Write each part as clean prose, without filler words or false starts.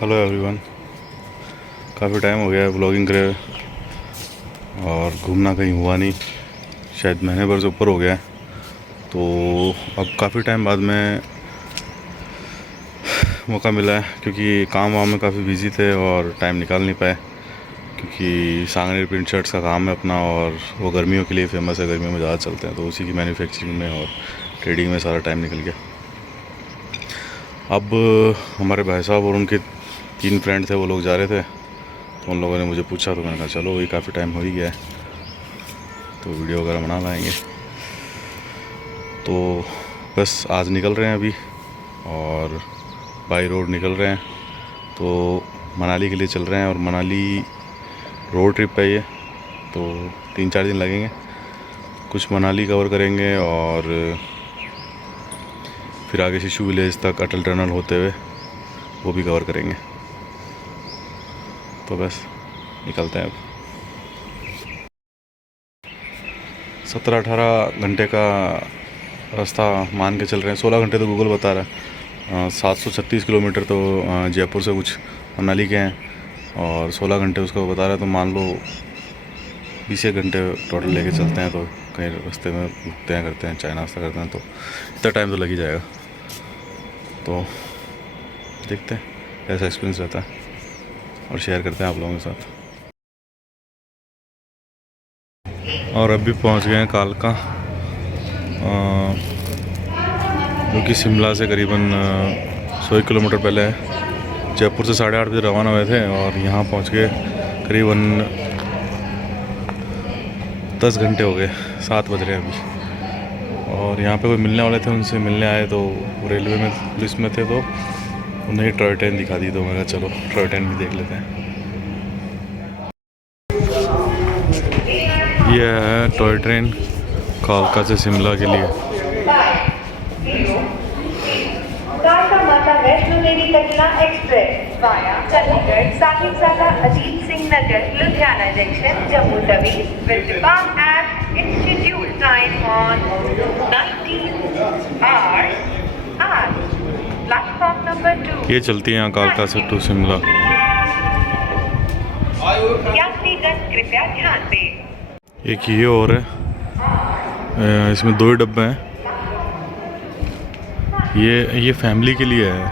Hello everyone. काफ़ी time हो गया है व्लॉगिंग करे और घूमना कहीं हुआ नहीं, शायद महीने भर से ऊपर हो गया है। तो अब काफ़ी टाइम बाद में मौका मिला है, क्योंकि काम वाम में काफ़ी बिजी थे और टाइम निकाल नहीं पाए, क्योंकि सांगनेर प्रिंट शर्ट्स का काम है अपना और वो गर्मियों के लिए फेमस है, गर्मियों में ज़्यादा चलते हैं, तो उसी की मैन्युफैक्चरिंग में और ट्रेडिंग में सारा टाइम निकल गया। अब हमारे भाई साहब और उनके 3 फ्रेंड थे, वो लोग जा रहे थे, तो उन लोगों ने मुझे पूछा, तो मैंने कहा चलो वही काफ़ी टाइम हो ही गया है, तो वीडियो वगैरह बना लाएंगे। तो बस आज निकल रहे हैं अभी और बाई रोड निकल रहे हैं, तो मनाली के लिए चल रहे हैं। और मनाली रोड ट्रिप है ये, तो 3-4 दिन लगेंगे। कुछ मनाली कवर करेंगे और फिर आगे शिशु विलेज तक अटल टनल होते हुए वो भी कवर करेंगे। तो बस निकलते हैं अब। 17-18 घंटे का रास्ता मान के चल रहे हैं, 16 घंटे तो गूगल बता रहा है। 736 किलोमीटर तो जयपुर से कुछ मनाली के हैं और 16 घंटे उसका बता रहा है, तो मान लो 20 घंटे टोटल लेके चलते हैं। तो कहीं रास्ते में रुकते हैं, करते हैं चाय नाश्ता करते हैं, तो इतना टाइम तो लग ही जाएगा। तो देखते हैं कैसा एक्सपीरियंस रहता है और शेयर करते हैं आप लोगों के साथ। और अभी पहुंच गए हैं कालका, जो कि शिमला से करीबन 100 किलोमीटर पहले है। जयपुर से 8:30 बजे रवाना हुए थे और यहाँ पहुँच के करीबन 10 घंटे हो गए, 7 बज रहे हैं अभी। और यहाँ पे कोई मिलने वाले थे, उनसे मिलने आए, तो रेलवे में पुलिस में थे, तो उन्हें टॉय ट्रेन दिखा दी, तो मैं कहा चलो टॉय ट्रेन भी देख लेते हैं। ये है टॉय ट्रेन कालका से शिमला के लिए। कालका Mata Vaishno Devi Katra express via Chandigarh Sahibzada Ajit Singh Nagar Ludhiana junction Jammu Tawi will depart at its scheduled time on 19 hours at platform number 2। ये चलती है यहाँ कालका से टू शिमला। यात्रीगण कृपया ध्यान दें। एक ये और है, इसमें 2 ही डब्बे हैं। ये फैमिली के लिए है,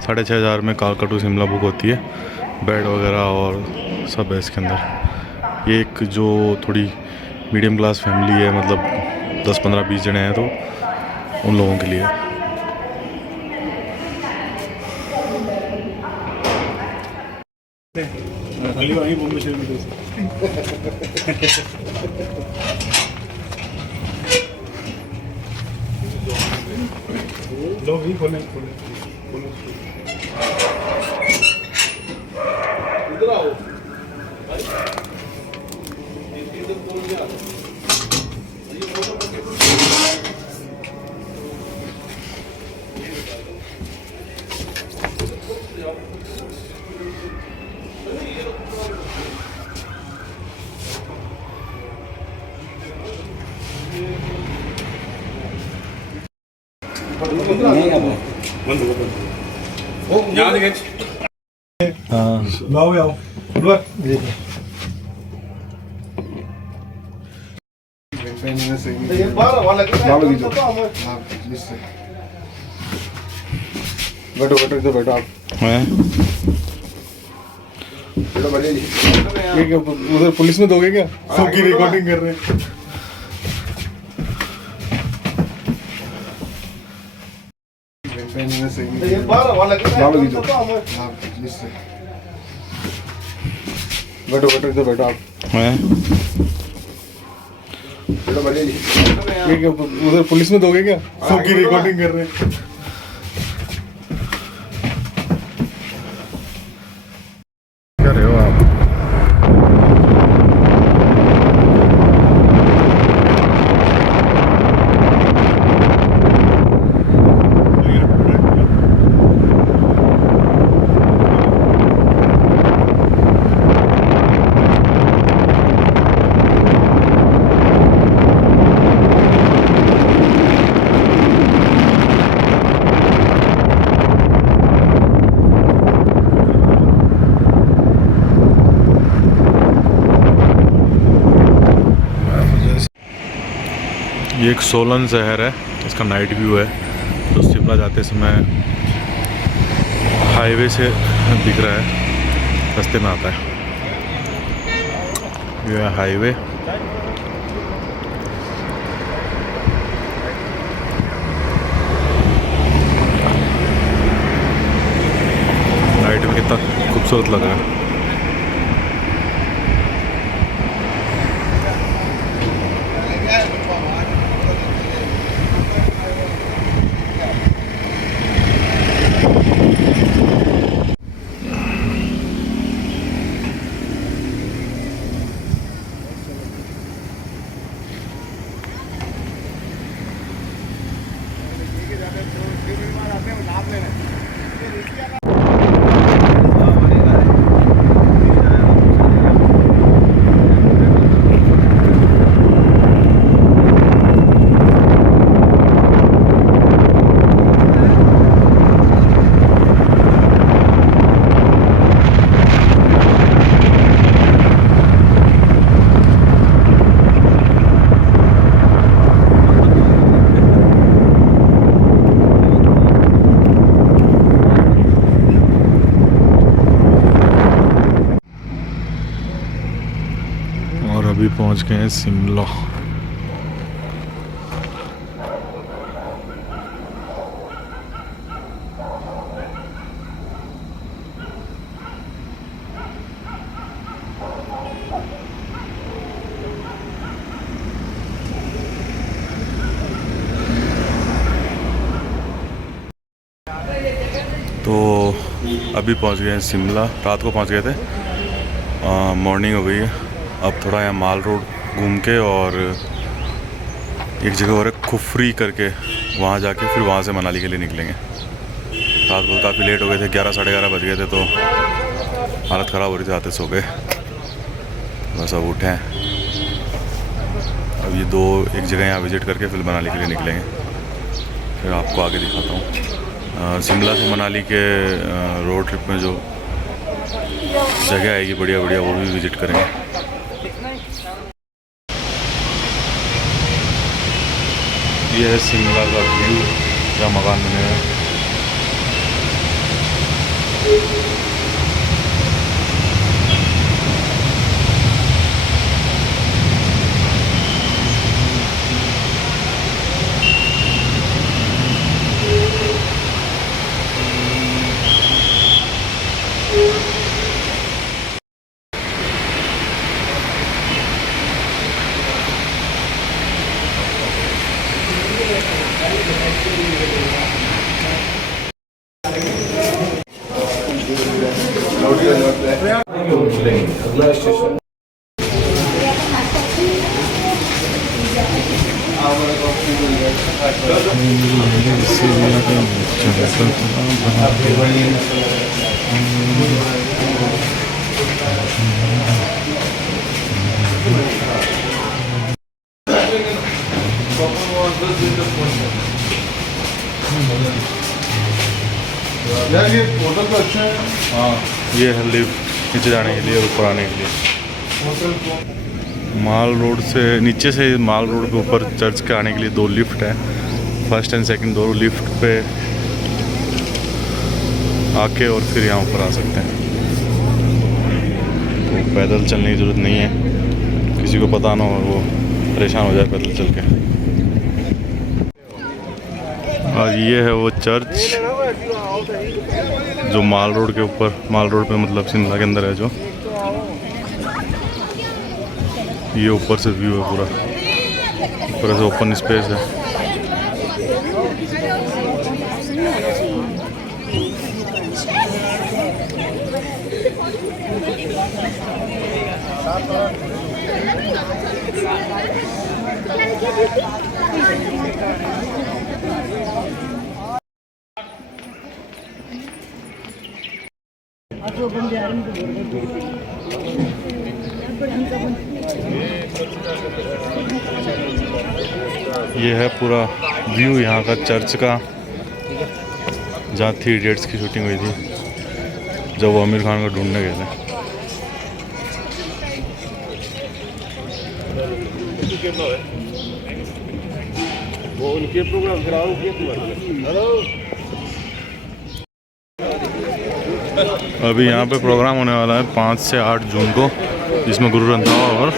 6,500 में कालका टू शिमला बुक होती है, बेड वगैरह और सब है इसके अंदर। ये एक जो थोड़ी मीडियम क्लास फैमिली है, मतलब 10-15-20 जने हैं, तो उन लोगों के लिए। लो भी खोले इधर आओ। यहाँ से खींच। हाँ, लाओ आओ उधर ये बाहर वाला बैठो बैठो इधर बैठो आप। हैं? बैठो बैठो ये क्या उधर पुलिस में दोगे क्या? सबकी रिकॉर्डिंग कर रहे हैं। ये बाहर वाला बैठो बैठो इधर बैठो आप। हैं? बैठो बैठो ये क्या उधर पुलिस में दोगे क्या? सबकी रिकॉर्डिंग कर रहे हैं। क्या रहे हो आप? ये एक सोलन शहर है, इसका नाइट व्यू है। तो शिमला जाते समय हाईवे से दिख रहा है, रास्ते में आता है। ये है हाईवे। नाइट में कितना खूबसूरत लग रहा है। और अभी पहुंच गए हैं शिमला। तो अभी पहुंच गए हैं शिमला। रात को पहुंच गए थे, मॉर्निंग हो गई है। अब थोड़ा यहाँ माल रोड घूम के और एक जगह और है खुफरी करके, वहाँ जाके फिर वहाँ से मनाली के लिए निकलेंगे। रात को काफ़ी लेट हो गए थे, 11 साढ़े 11 बज गए थे, तो हालत ख़राब हो रही थी, आते सो गए। बस अब उठे हैं। अब ये एक जगह यहाँ विज़िट करके फिर मनाली के लिए निकलेंगे। फिर आपको आगे दिखाता हूँ। शिमला से मनाली के रोड ट्रिप में जो जगह आएगी बढ़िया बढ़िया, वो भी विज़िट करेंगे। ये है शिमला का व्यू, जहाँ मकान बने हैं। अगला स्टेशन यार, ये होटल तो अच्छा है। हाँ, ये है लिफ्ट नीचे जाने के लिए और ऊपर आने के लिए। माल रोड से नीचे से माल रोड पे ऊपर चर्च के आने के लिए 2 लिफ्ट है। फर्स्ट एंड सेकंड दोनों लिफ्ट पे आके और फिर यहाँ ऊपर आ सकते हैं। तो पैदल चलने की ज़रूरत नहीं है, किसी को पता ना हो वो परेशान हो जाए पैदल चल के। और ये है वो चर्च जो माल रोड के ऊपर, माल रोड पे मतलब शिमला के अंदर है जो। ये ऊपर से व्यू है पूरा, ऊपर से ओपन स्पेस है। ये है पूरा व्यू यहाँ का चर्च का, जहाँ 3 इडियट्स की शूटिंग हुई थी जब वो आमिर खान को ढूंढने गए थे। वो उनके प्रोग्राम फिर आओ उनके हेलो। अभी यहाँ पे प्रोग्राम होने वाला है 5 से 8 जून को, जिसमें गुरु रंधावा और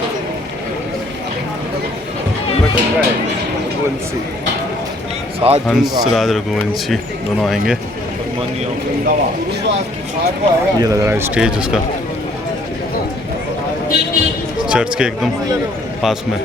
हंसराज रघुवंशी दोनों आएंगे। ये लग रहा है स्टेज उसका चर्च के एकदम पास में।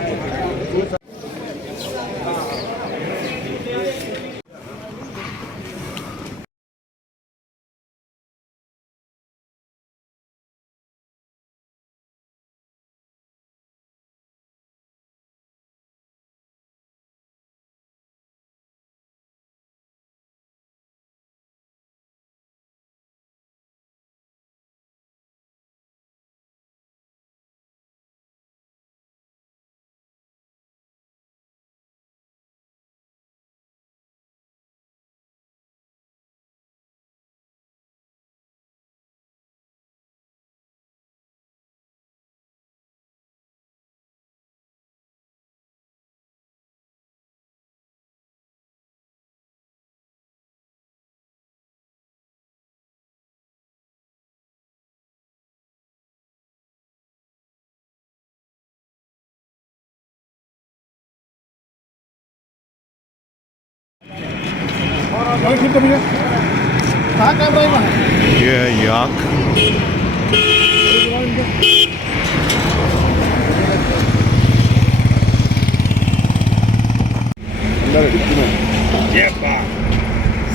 ये है याक।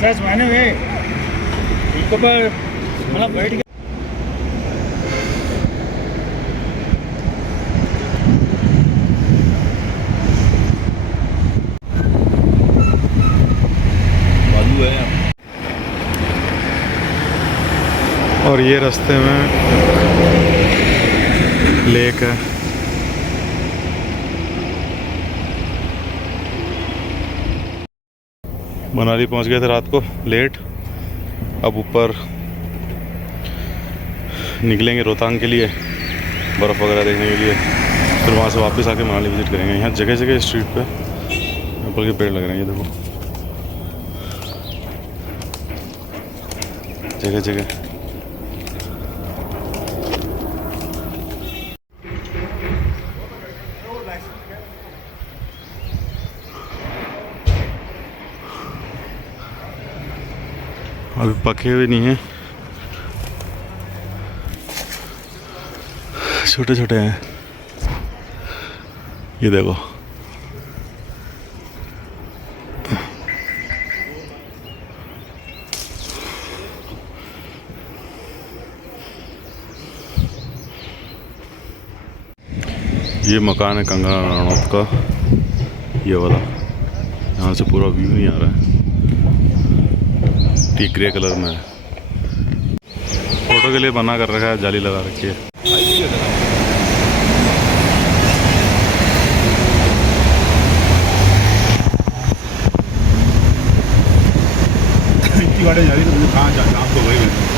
सच माने वे इनको पर मतलब बैठ गया। बालू है और ये रास्ते में लेक है। मनाली पहुंच गए थे रात को लेट। अब ऊपर निकलेंगे रोहतांग के लिए बर्फ़ वगैरह देखने के लिए, फिर वहाँ से वापस आके मनाली विज़िट करेंगे। यहाँ जगह जगह स्ट्रीट पे एप्पल के पेड़ लग रहे हैं, ये देखो जगह जगह। अभी पके हुए नहीं हैं, छोटे छोटे हैं। ये देखो ये मकान है कंगना रनौत का, ये वाला। यहाँ से पूरा व्यू नहीं आ रहा है, ये ग्रे कलर में है। फोटो के लिए बना कर रखा है, जाली लगा रखी है। इतनी गाड़ी जा रही तो मुझे कहाँ जाम तो वही में।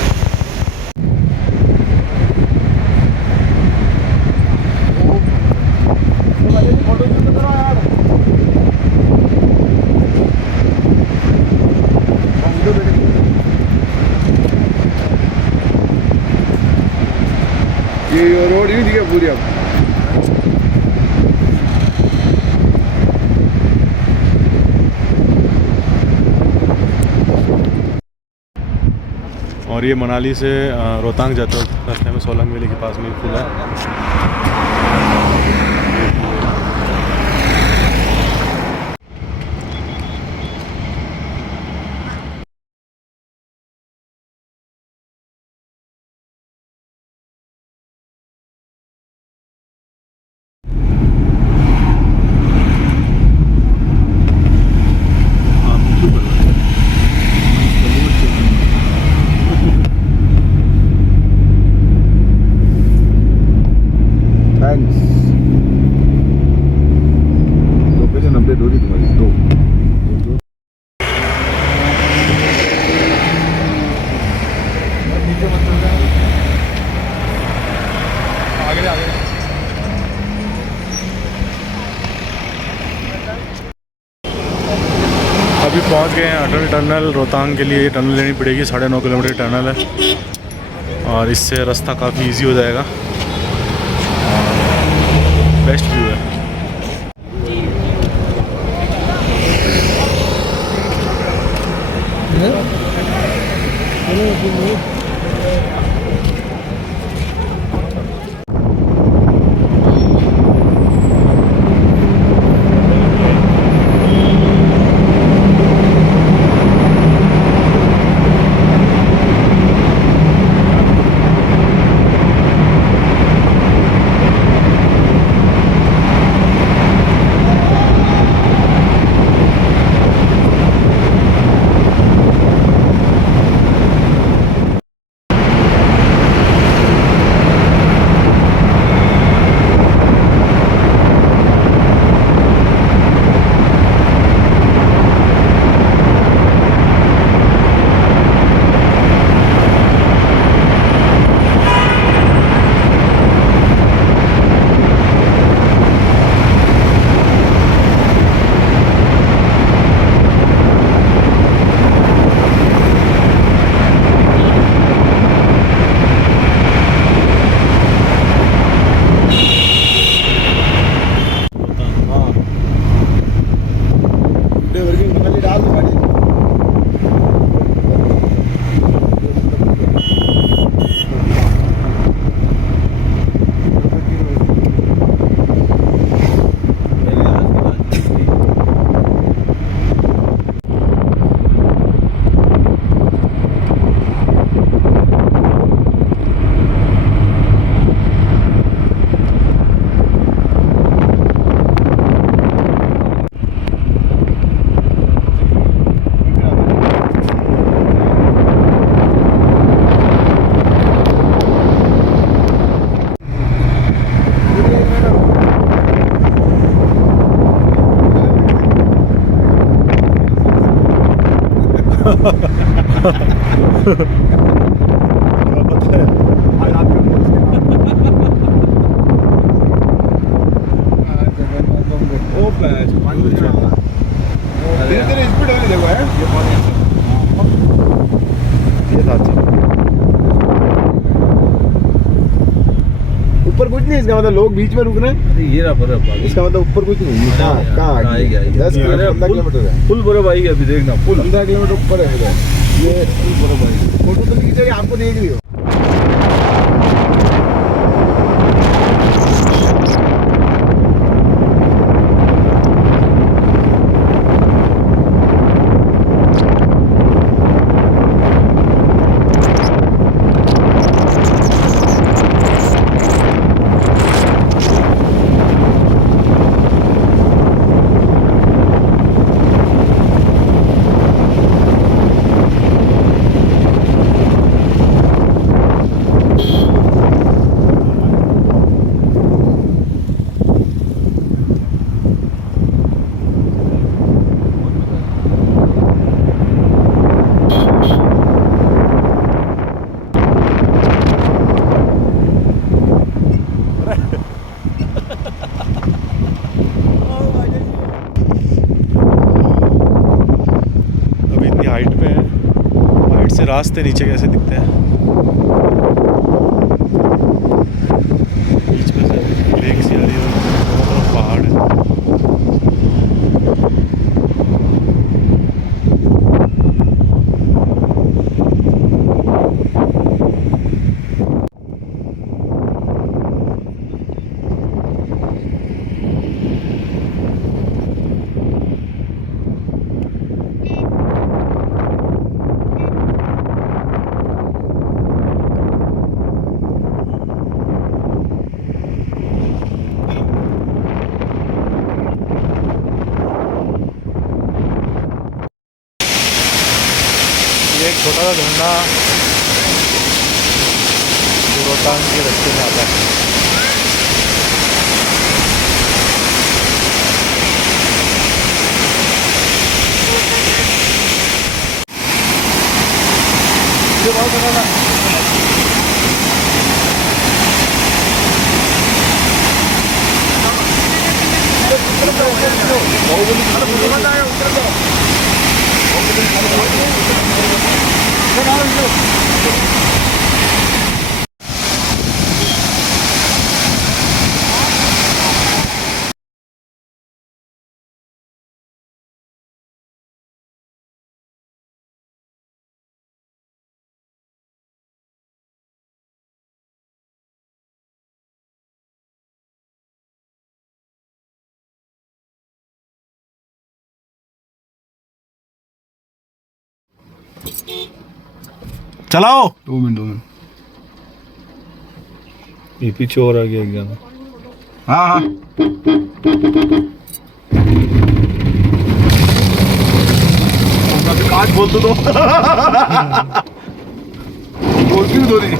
ये रोड ही दिया पूरी अब। और ये मनाली से रोहतांग जाते वक्त रास्ते में सोलंग वैली के पास में एक पुल है। Thanks. अटल टनल रोहतांग के लिए ये टनल लेनी पड़ेगी, 9.5 किलोमीटर की टनल है और इससे रास्ता काफ़ी इजी हो जाएगा और बेस्ट व्यू है। ऊपर कुछ नहीं, इसका मतलब लोग बीच में रुक रहे हैं। ये रहा बर्फ इसका मतलब ऊपर कुछ नहीं। कहाँ आ गया? 10 किलोमीटर है। फुल बर्फ आई अभी देखना, फुल 15 किलोमीटर ऊपर है इधर। ये फुल बर्फ आई। फोटो तो नहीं खींचेगी, आपको देख रही हो। हाइट पे है, हाइट से रास्ते नीचे कैसे दिखते हैं। बीच में से लेक सी आ रही है, दोनों तरफ पहाड़ है। एक छोटा सा झंडा रोहतांग के रास्ते में आता है। ये बहुत बड़ा ना बहुत चलाओ। 2 मिनट 2 मिनट। ये पीछे और आ गया एग्जाम। हाँ हाँ काज बोल तो दो। बोलती भी दो नहीं।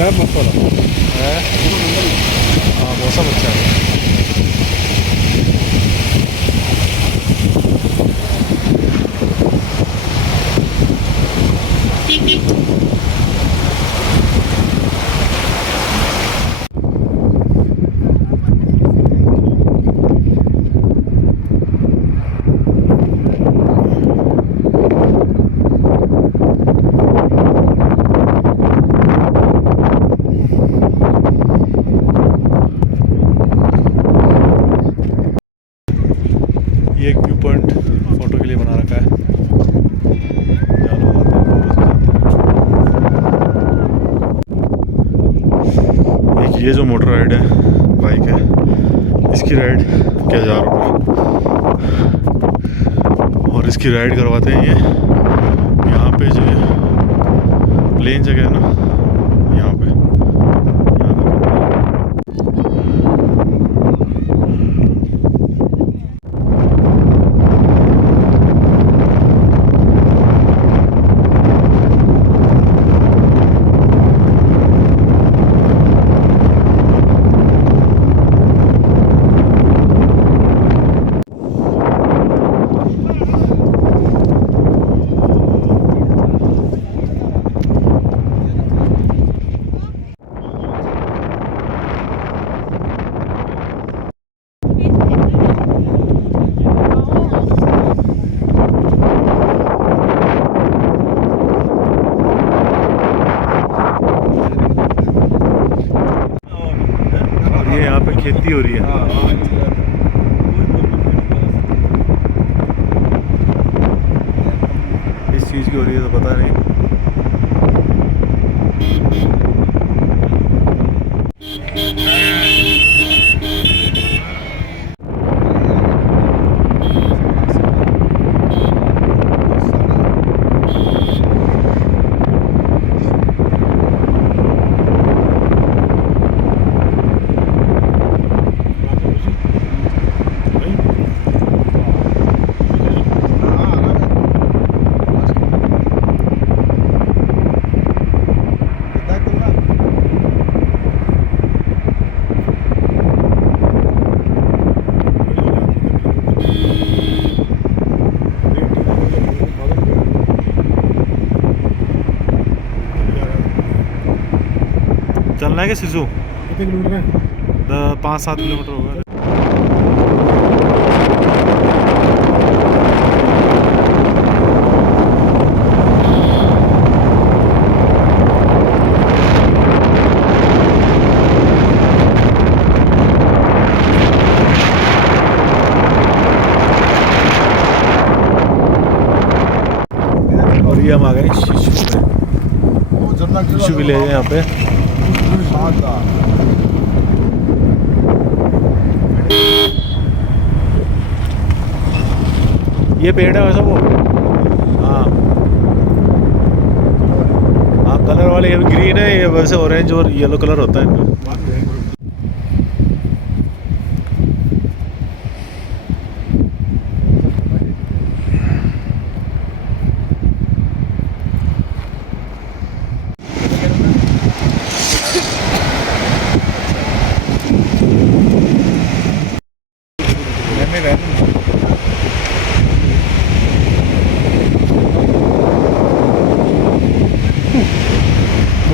डर मत करो। हाँ मौसम अच्छा है। ये एक व्यू पॉइंट फोटो के लिए बना रखा है। जहाँ लोग आते हैं फोटोज खिंचाते हैं। एक ये जो मोटर राइड है बाइक है, इसकी राइड के 1000 रुपये और इसकी राइड करवाते हैं ये यहाँ पे जो प्लेन जगह है ना, यहाँ पे ये यहाँ पे खेती हो रही है। इस चीज़ की हो रही है तो पता नहीं। चलना है कि सिसु? कितने किलोमीटर है? 5-7 किलोमीटर होगा। और ये हम आ गए शिशु में। शिशु विलेज है यहाँ पे। ये पेड़ है वैसा वो, हाँ हाँ कलर वाले, ये ग्रीन है, ये वैसे ऑरेंज और येलो कलर होता है इनका।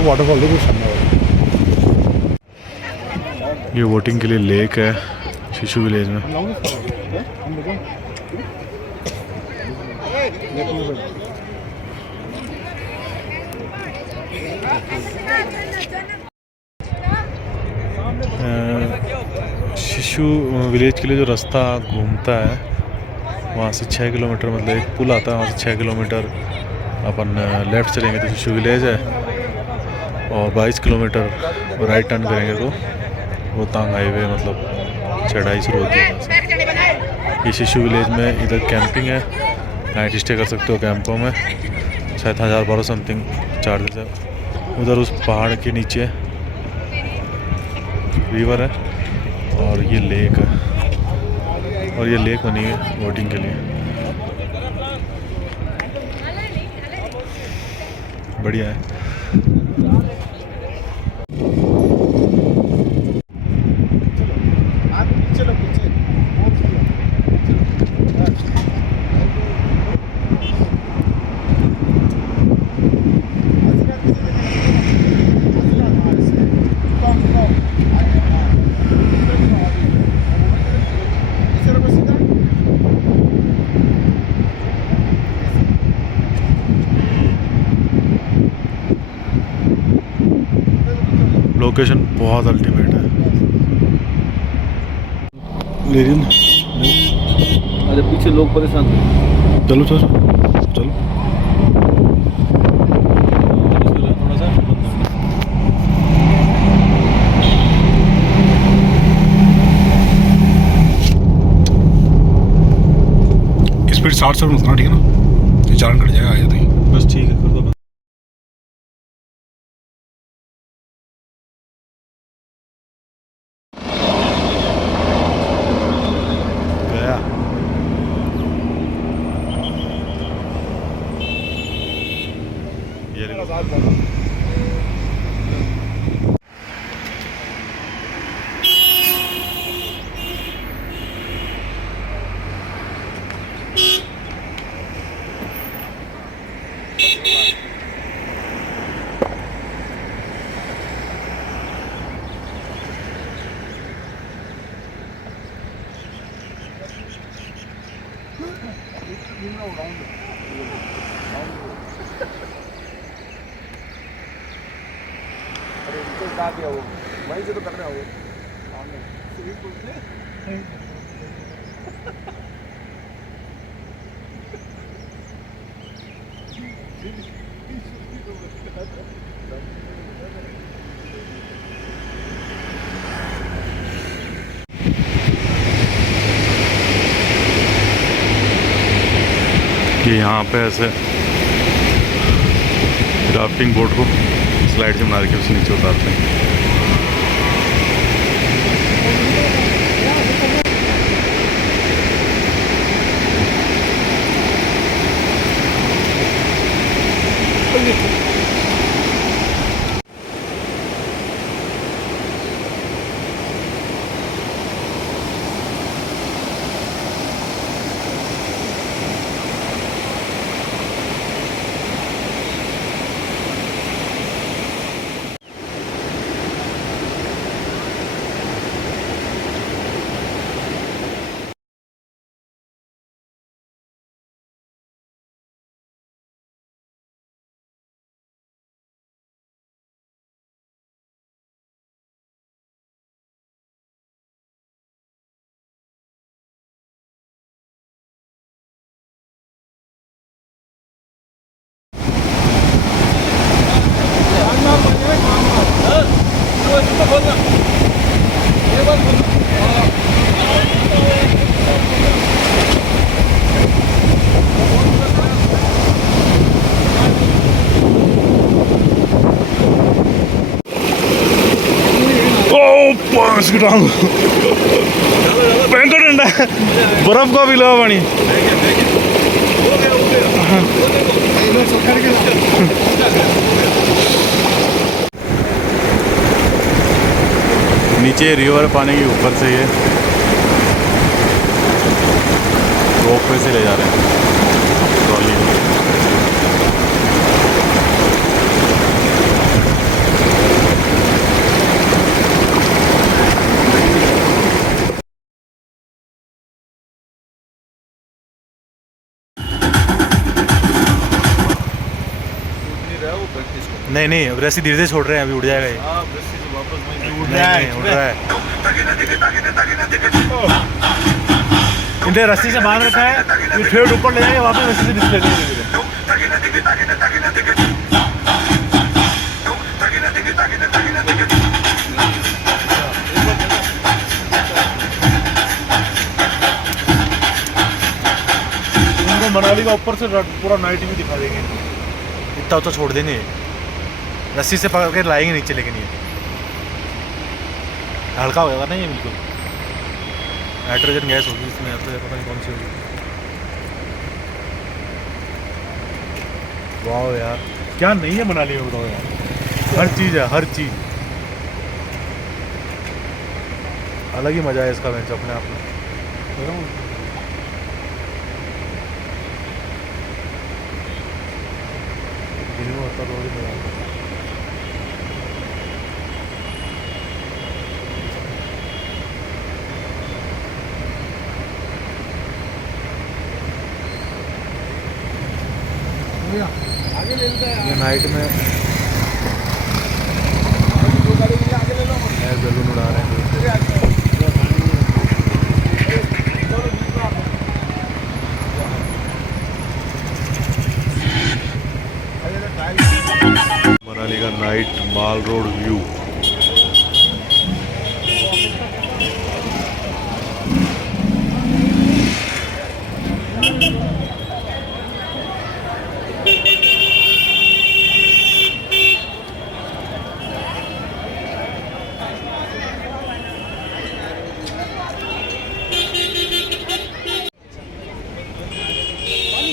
वाटरफॉल देखो सामने। ये वोटिंग के लिए लेक है शिशु विलेज में। शिशु विलेज के लिए जो रास्ता घूमता है वहाँ से 6 किलोमीटर, मतलब एक पुल आता है वहाँ से 6 किलोमीटर अपन लेफ़्ट चलेंगे तो शिशु विलेज है, और 22 किलोमीटर राइट टर्न करेंगे तो रोहतांग हाईवे मतलब चढ़ाई शुरू होती है। ये शिशु विलेज में इधर कैंपिंग है, नाइट स्टे कर सकते हो कैंपों में, शायद 1000-1200 समथिंग चार्जेस है। उधर उस पहाड़ के नीचे रिवर है और ये लेक है, और ये लेक बनी है बोटिंग के लिए, बढ़िया है। लोकेशन बहुत अल्टीमेट है। लेकिन अरे पीछे लोग परेशान थे। चलो चलो चलो थोड़ा सा स्पीड 60 से रखना, ठीक है ना? ये चालान कट जाएगा आया नहीं। बस ठीक है, कर दो। गया ये देखो। वहीं से तो कर रहा हूँ। कि यहाँ पे ऐसे राफ्टिंग बोट को स्लाइड से बना के उससे नीचे उतारते हैं। इसकी टांग भयंकर ठंडा है, बर्फ का भी लगा पानी। नीचे रिवर पानी के ऊपर से ये रोप पे से ले जा रहे हैं ट्रॉली में। नहीं नहीं, अब रस्सी धीरे धीरे छोड़ रहे हैं, अभी उड़ जाएगा ये। वापस नहीं, उड़ रहा है। इन्हें रस्सी से बांध रखा है, ये फेट ऊपर ले जाएंगे, वापस रस्सी से नीचे ले जाएंगे। उनको मनाली का ऊपर से पूरा नाइट भी दिखा देंगे, इतना तो छोड़ देंगे, रस्सी से पकड़ के लाएंगे नीचे, लेकिन ये हल्का होगा ना ये बिल्कुल। नाइट्रोजन गैस होगी इसमें, अब तो पता नहीं कौन सी होगी। वाह यार, क्या नहीं है मनाली में बताओ यार, हर चीज़ है, हर चीज़। अलग ही मज़ा है इसका बेंच अपने आप में। दिन में होता तो और ही मज़ा आता। ये नाइट में बैलून उड़ा रहे हैं। मनाली का नाइट माल रोड व्यू।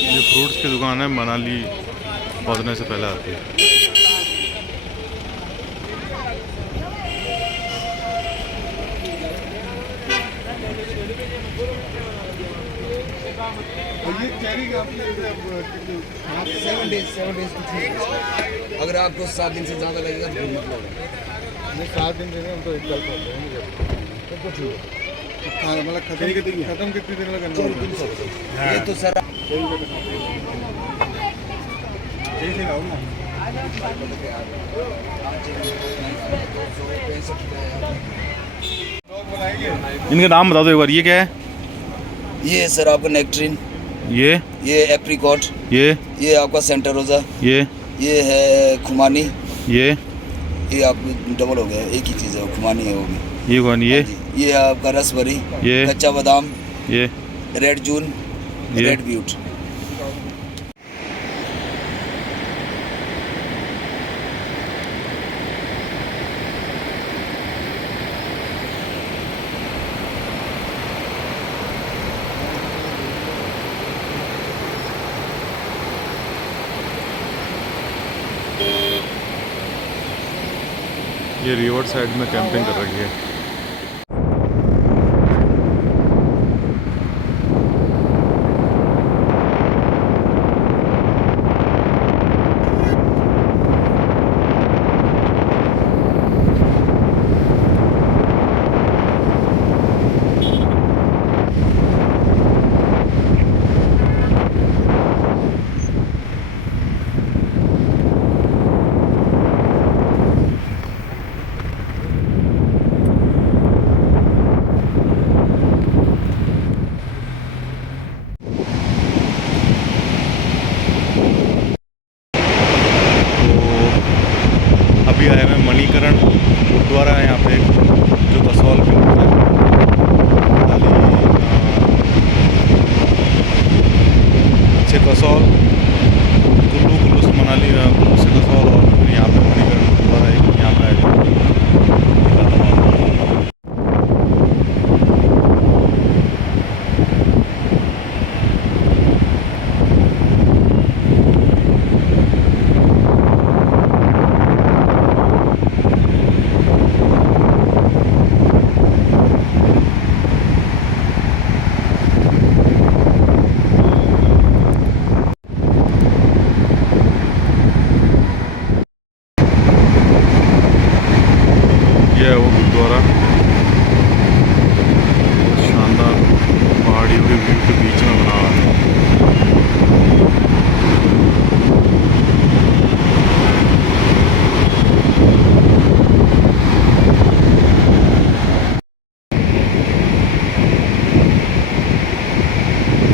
ये फ्रूट्स की दुकान है, मनाली पहुंचने से पहले आती है। ये चेरी का 7 डेज की थी। अगर आपको 7 दिन से ज़्यादा लगेगा तो फिर मतलब नहीं 7 दिन देंगे हम तो 1 साल का तो कुछ खाना मतलब खत्म कितनी देर लगा ये तो सर यही से लाओ ना। इनके नाम बता दो एक बार, ये क्या है? ये है सर आपका नेक्ट्रिन, ये एप्रिकॉट, ये आपका सेंटा रोजा, ये है खुमानी, ये आप डबल हो गया, एक ही चीज़ है, खुमानी है वो भी। ये कौन? ये आपका रसबरी, ये कच्चा बादाम, ये रेड जून, ये रेड ब्यूट। ये रिवर साइड में कैंपिंग कर रखी है।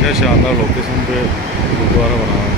बढ़िया शानदार लोकेशन पे गुरुद्वारा बना हुआ है।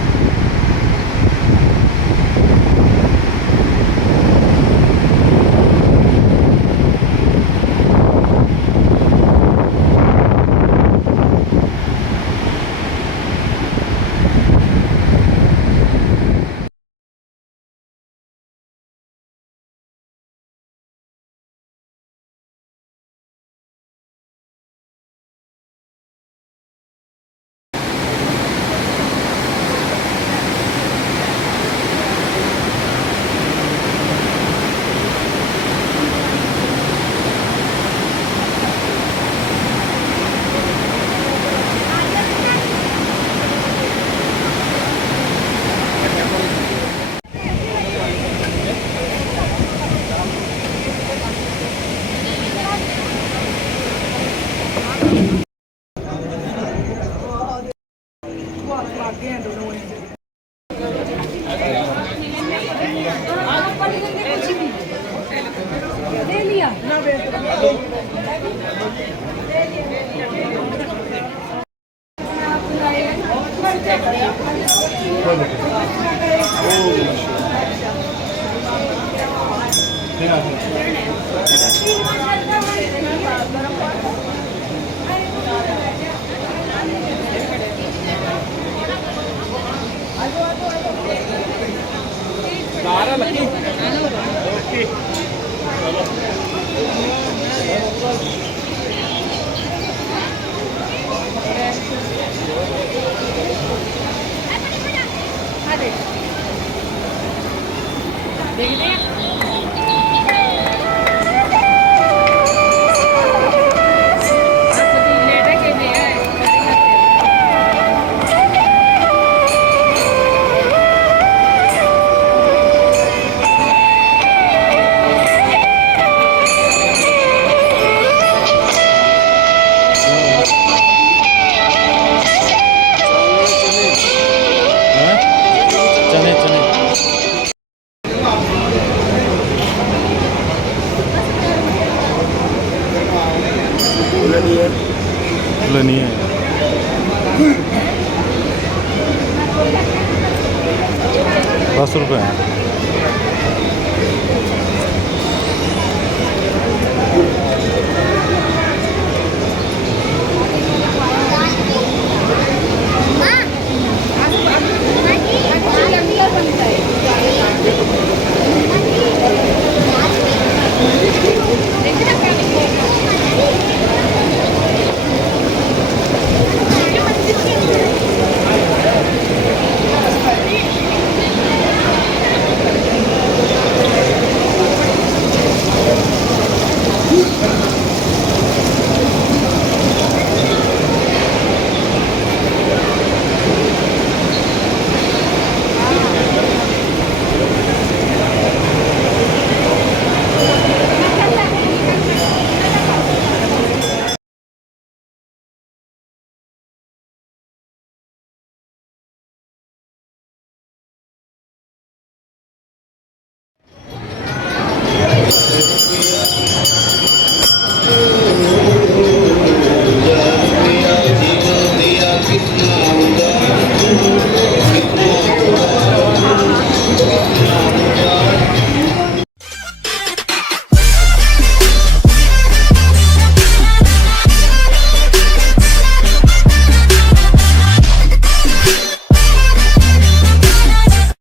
चने चने खुला नहीं है 10 रुपये हैं।